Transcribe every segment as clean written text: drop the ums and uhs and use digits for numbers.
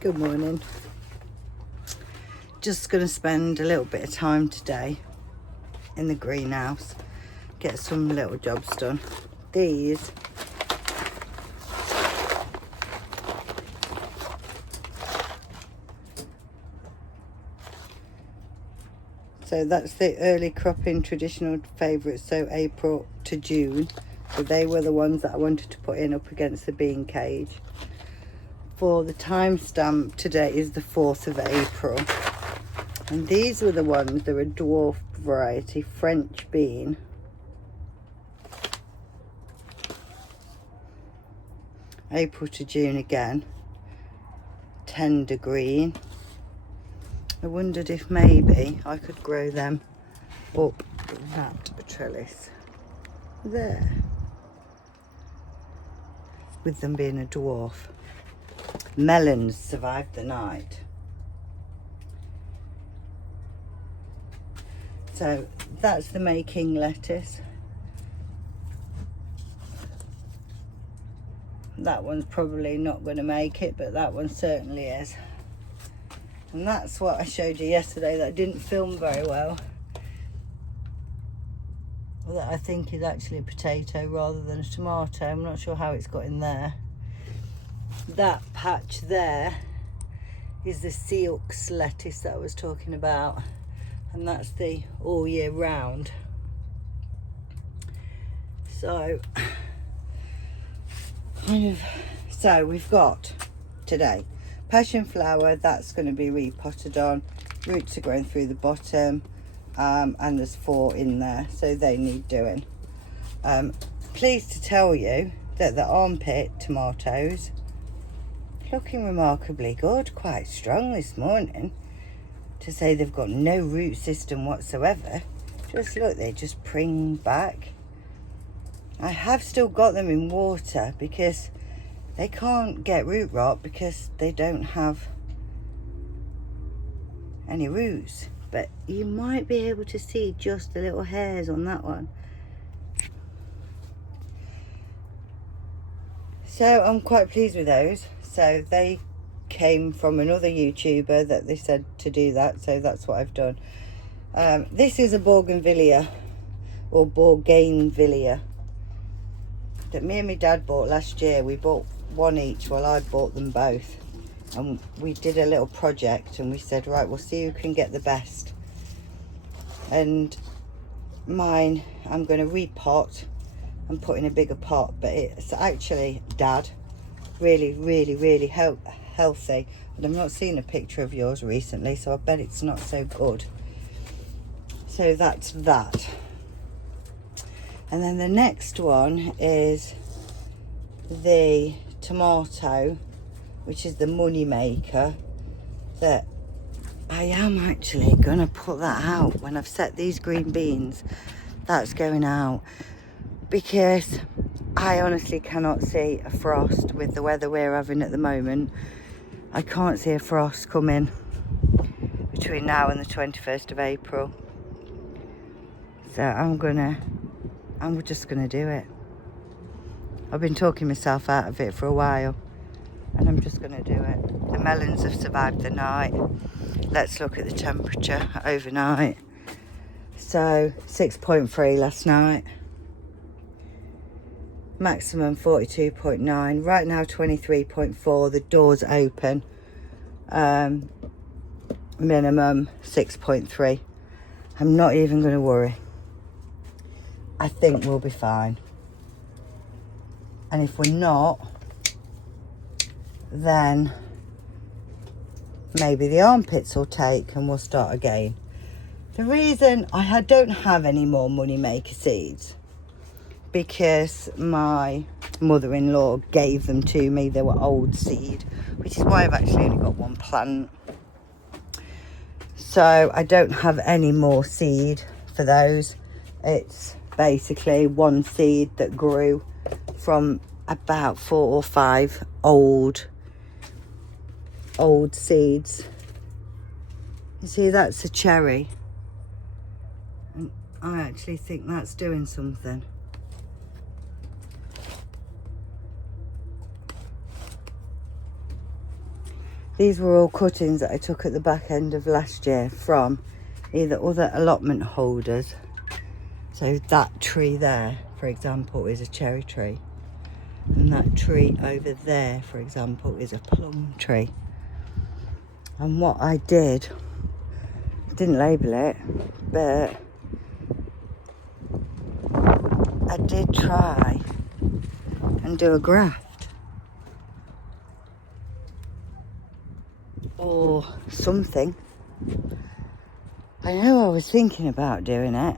Good morning. Just going to spend a little bit of time today in the greenhouse, get some little jobs done. These so that's the early cropping traditional favourites, so April to June. So they were the ones that I wanted to put in up against the bean cage. For the timestamp, today is the 4th of April. And these were the ones, they're a dwarf variety, French bean. April to June again. Tender green. I wondered if maybe I could grow them up that trellis there, with them being a dwarf. Melons survived the night. So that's the making lettuce. That one's probably not going to make it, but that one certainly is. And that's what I showed you yesterday that I didn't film very well. That I think is actually a potato rather than a tomato. I'm not sure how it's got in there. That patch there is the Sioux lettuce that I was talking about, and that's the all year round. So so we've got today passion flower, that's going to be repotted on. Roots are growing through the bottom, and there's 4 in there, so they need doing. Pleased to tell you that the armpit tomatoes looking remarkably good, quite strong this morning, to say they've got no root system whatsoever. Just look, they just pring back. I have still got them in water because they can't get root rot because they don't have any roots, but you might be able to see just the little hairs on that one. So I'm quite pleased with those. So they came from another YouTuber that they said to do that, so that's what I've done. This is a Bougainvillea, or Bougainvillea, that me and my dad bought last year. We bought one each, well I bought them both, and we did a little project and we said, right, we'll see who can get the best. And mine I'm going to repot and put in a bigger pot, but it's actually, Dad, really healthy. And I've not seen a picture of yours recently, so I bet it's not so good. So that's that. And then the next one is the tomato, which is the money maker, that I am actually gonna put that out when I've set these green beans. That's going out because I honestly cannot see a frost with the weather we're having at the moment. I can't see a frost coming between now and the 21st of April. So I'm just gonna do it. I've been talking myself out of it for a while, and I'm just gonna do it. The melons have survived the night. Let's look at the temperature overnight. So 6.3 last night. Maximum 42.9. Right now 23.4. The door's open. Minimum 6.3. I'm not even going to worry. I think we'll be fine. And if we're not, then maybe the armpits will take and we'll start again. The reason I don't have any more money maker seeds, because my mother-in-law gave them to me. They were old seed, which is why I've actually only got one plant. So I don't have any more seed for those. It's basically one seed that grew from about 4 or 5 old seeds. You see, that's a cherry, and I actually think that's doing something. These were all cuttings that I took at the back end of last year from either other allotment holders. So that tree there, for example, is a cherry tree. And that tree over there, for example, is a plum tree. And what I did, didn't label it, but I did try and do a graft. Or something. I know I was thinking about doing it.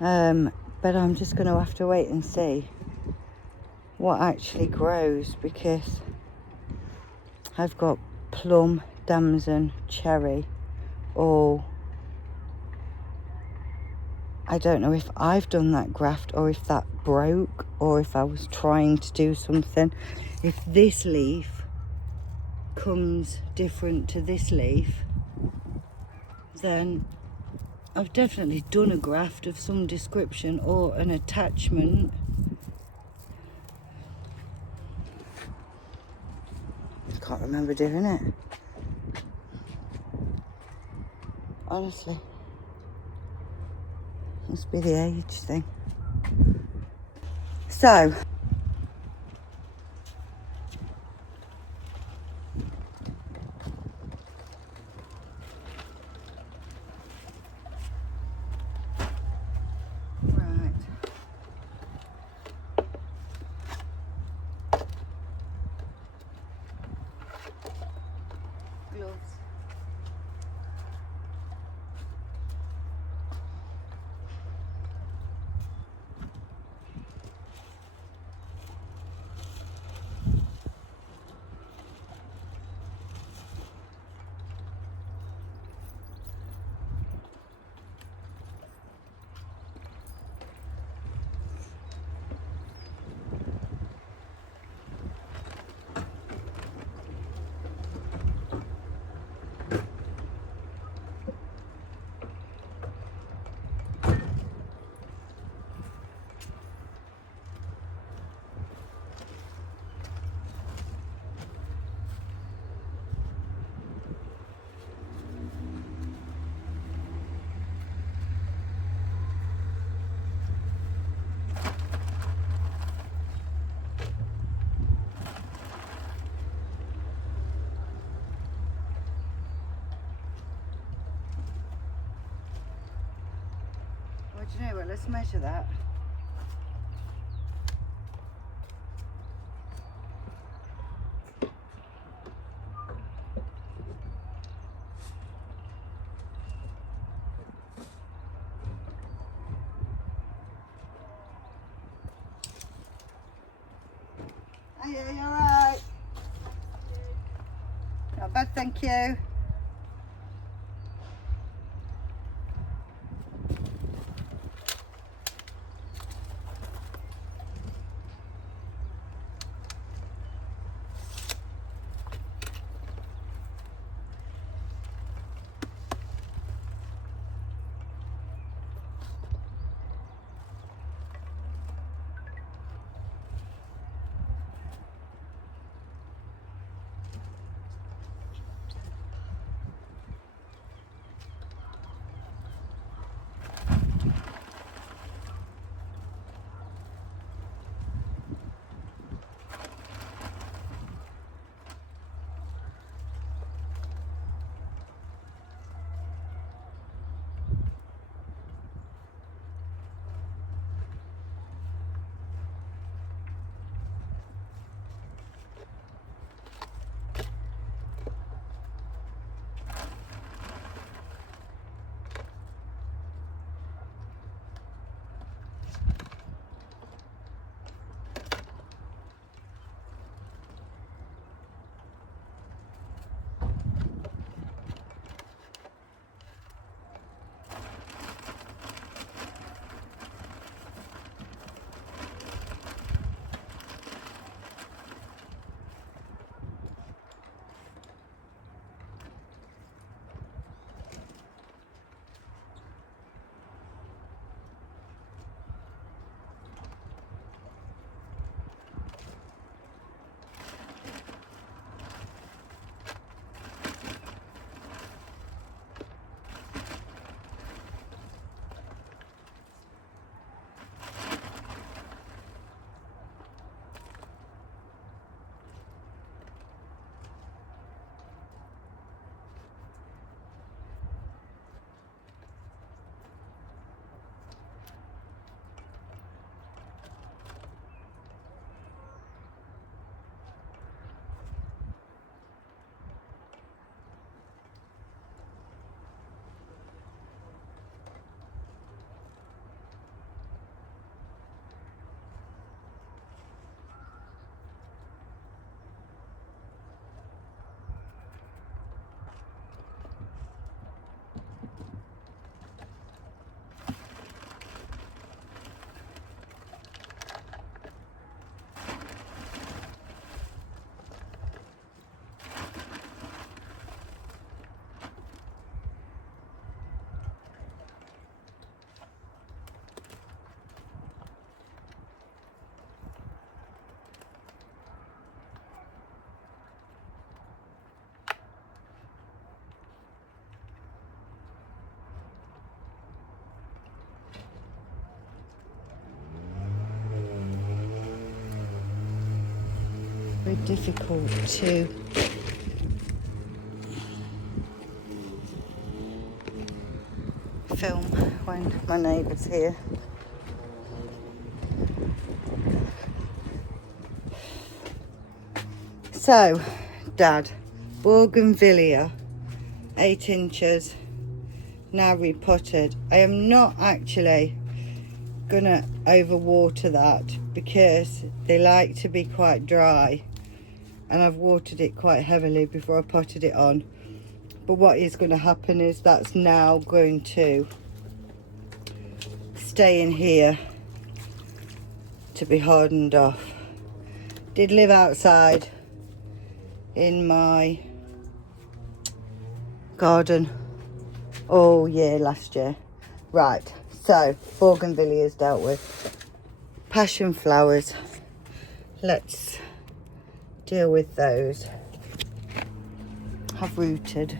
But I'm just going to have to wait and see what actually grows, because I've got plum, damson, cherry, all. I don't know if I've done that graft or if that broke or if I was trying to do something. If this leaf comes different to this leaf, then I've definitely done a graft of some description or an attachment. I can't remember doing it. Honestly. Must be the age thing. So, gloves. Well, do you know what? Let's measure that. Are you alright? Not bad, thank you. very difficult to film when my neighbour's here. So, Dad, Bougainvillea, 8 inches, now repotted. I am not actually gonna overwater that because they like to be quite dry, and I've watered it quite heavily before I potted it on. But what is going to happen is that's now going to stay in here to be hardened off. Did live outside in my garden all year last year. Right, so Bougainvillea is dealt with. Passion flowers, let's deal with those. Have rooted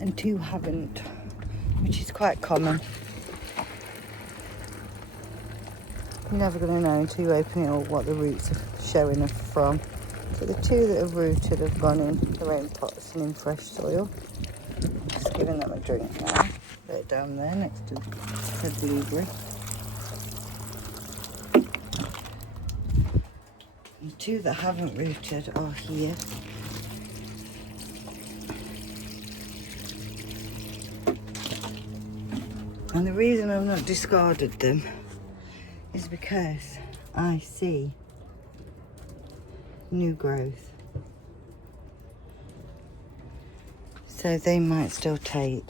and 2 haven't, which is quite common. You're never going to know until you open it up what the roots are showing up from. So the 2 that have rooted have gone in their own pots and in fresh soil. Just giving them a drink now. Put it down there next to the blueberry. The 2 that haven't rooted are here. And the reason I've not discarded them is because I see new growth. So they might still take,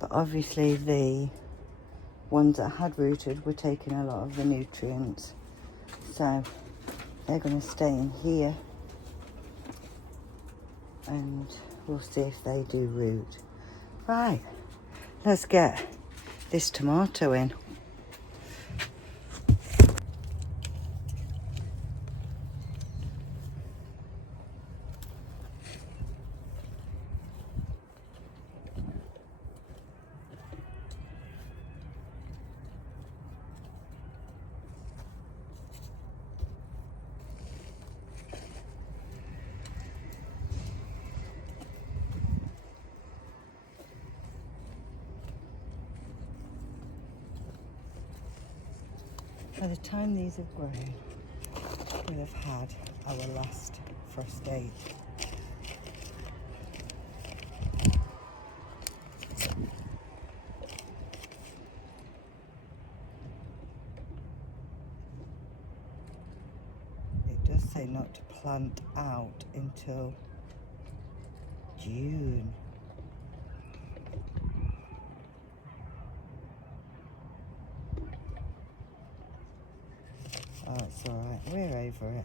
but obviously the ones that had rooted were taking a lot of the nutrients. So they're going to stay in here and we'll see if they do root. Right, let's get this tomato in. By the time these have grown, we'll have had our last frost date. It does say not to plant out until June. Oh, it's all right. We're over it.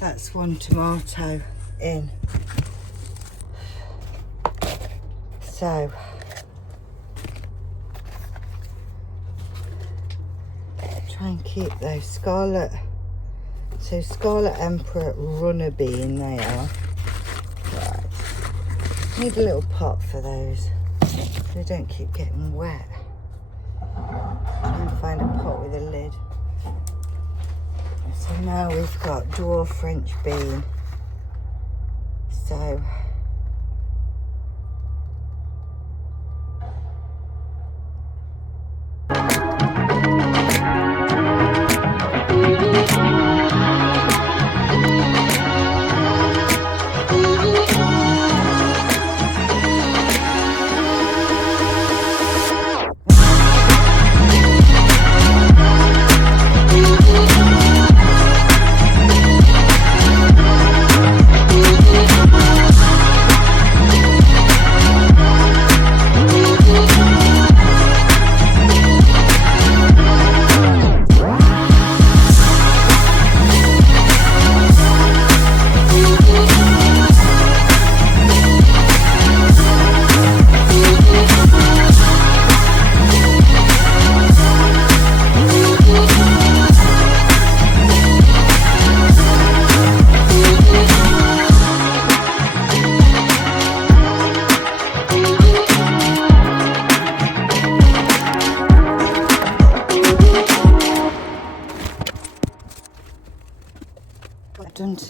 That's 1 tomato in. So try and keep those scarlet. So Scarlet Emperor runner bean they are. Right. Need a little pot for those so they don't keep getting wet. Try and find a pot with a lid. So now we've got dwarf French bean. So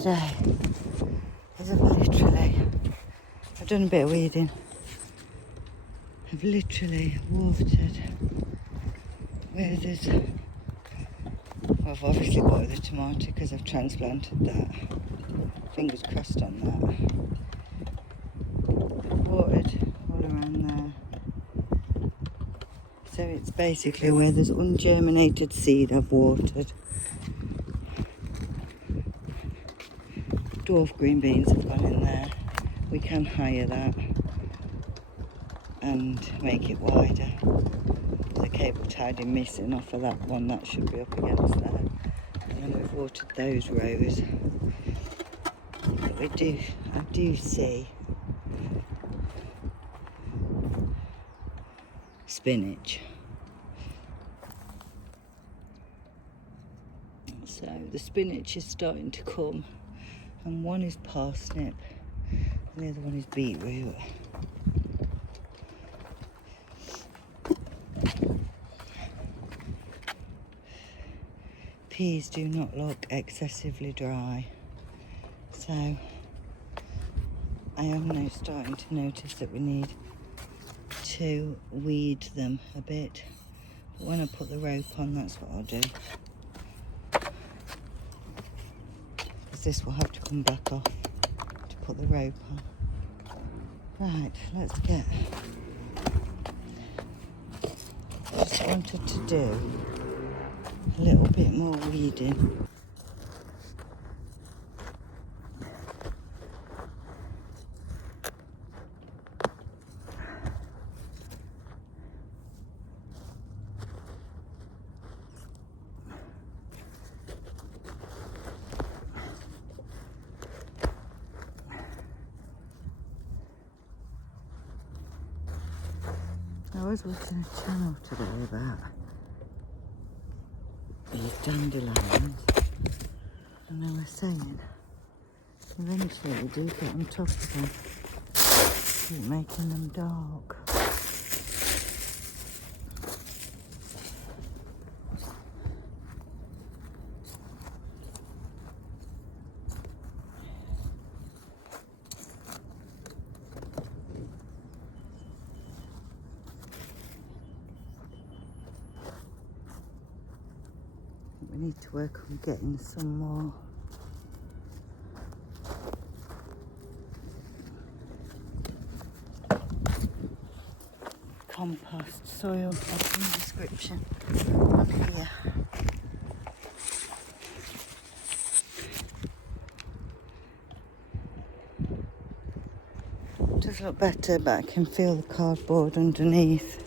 today is I've literally, I've done a bit of weeding. I've literally watered where there's, well, I've obviously watered the tomato because I've transplanted that. Fingers crossed on that. Watered all around there. So it's basically where there's ungerminated seed I've watered. Dwarf green beans have gone in there. We can hire that and make it wider. There's a cable tied missing off of that one, that should be up against there. And then we've watered those rows. But I do see spinach. So the spinach is starting to come, and one is parsnip and the other one is beetroot. Peas do not look excessively dry, so I am now starting to notice that we need to weed them a bit. But when I put the rope on, that's what I'll do, because this will have to come back off to put the rope on. Right, let's get, I just wanted to do a little bit more weeding. I was watching a channel today about these dandelions, and they were saying eventually we do get on top of them, keep making them dark. We need to work on getting some more compost soil up in the description up here. It does look better, but I can feel the cardboard underneath.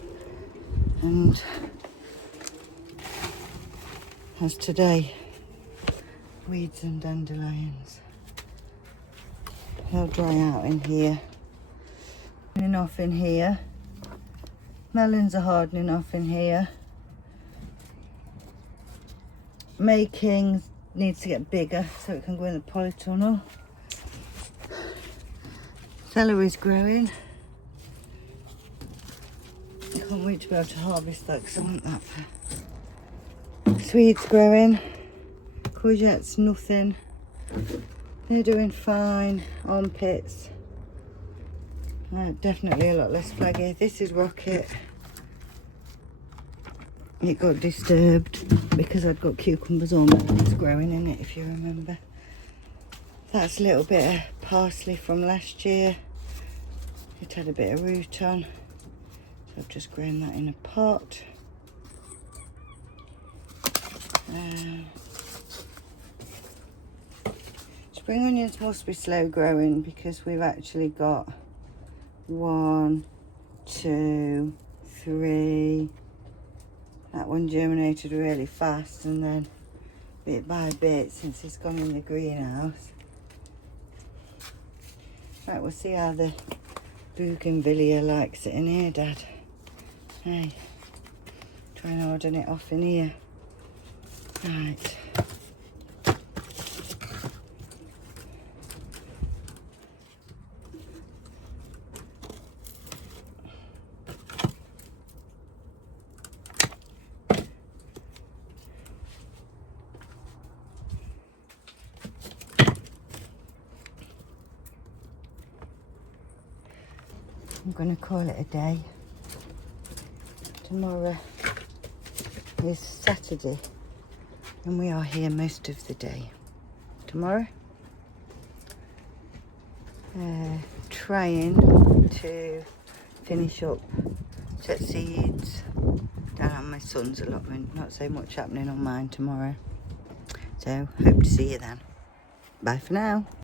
And as today, weeds and dandelions, they'll dry out in here. Hardening off in here. Melons are hardening off in here. Making needs to get bigger so it can go in the polytunnel. Celery's growing. I can't wait to be able to harvest that because I want that for Swedes growing, courgettes nothing, they're doing fine. Armpits, definitely a lot less flaggy. This is rocket, it got disturbed because I'd got cucumbers or melons growing in it, if you remember. That's a little bit of parsley from last year, it had a bit of root on, so I've just grown that in a pot. Spring onions must be slow growing because we've actually got 1, 2, 3. That one germinated really fast, and then bit by bit, since it's gone in the greenhouse. Right, we'll see how the Bougainvillea likes it in here, Dad. Hey, try and harden it off in here. Right. I'm going to call it a day. Tomorrow is Saturday and we are here most of the day. Tomorrow, trying to finish up set seeds down on my son's allotment. Not so much happening on mine tomorrow. So hope to see you then. Bye for now.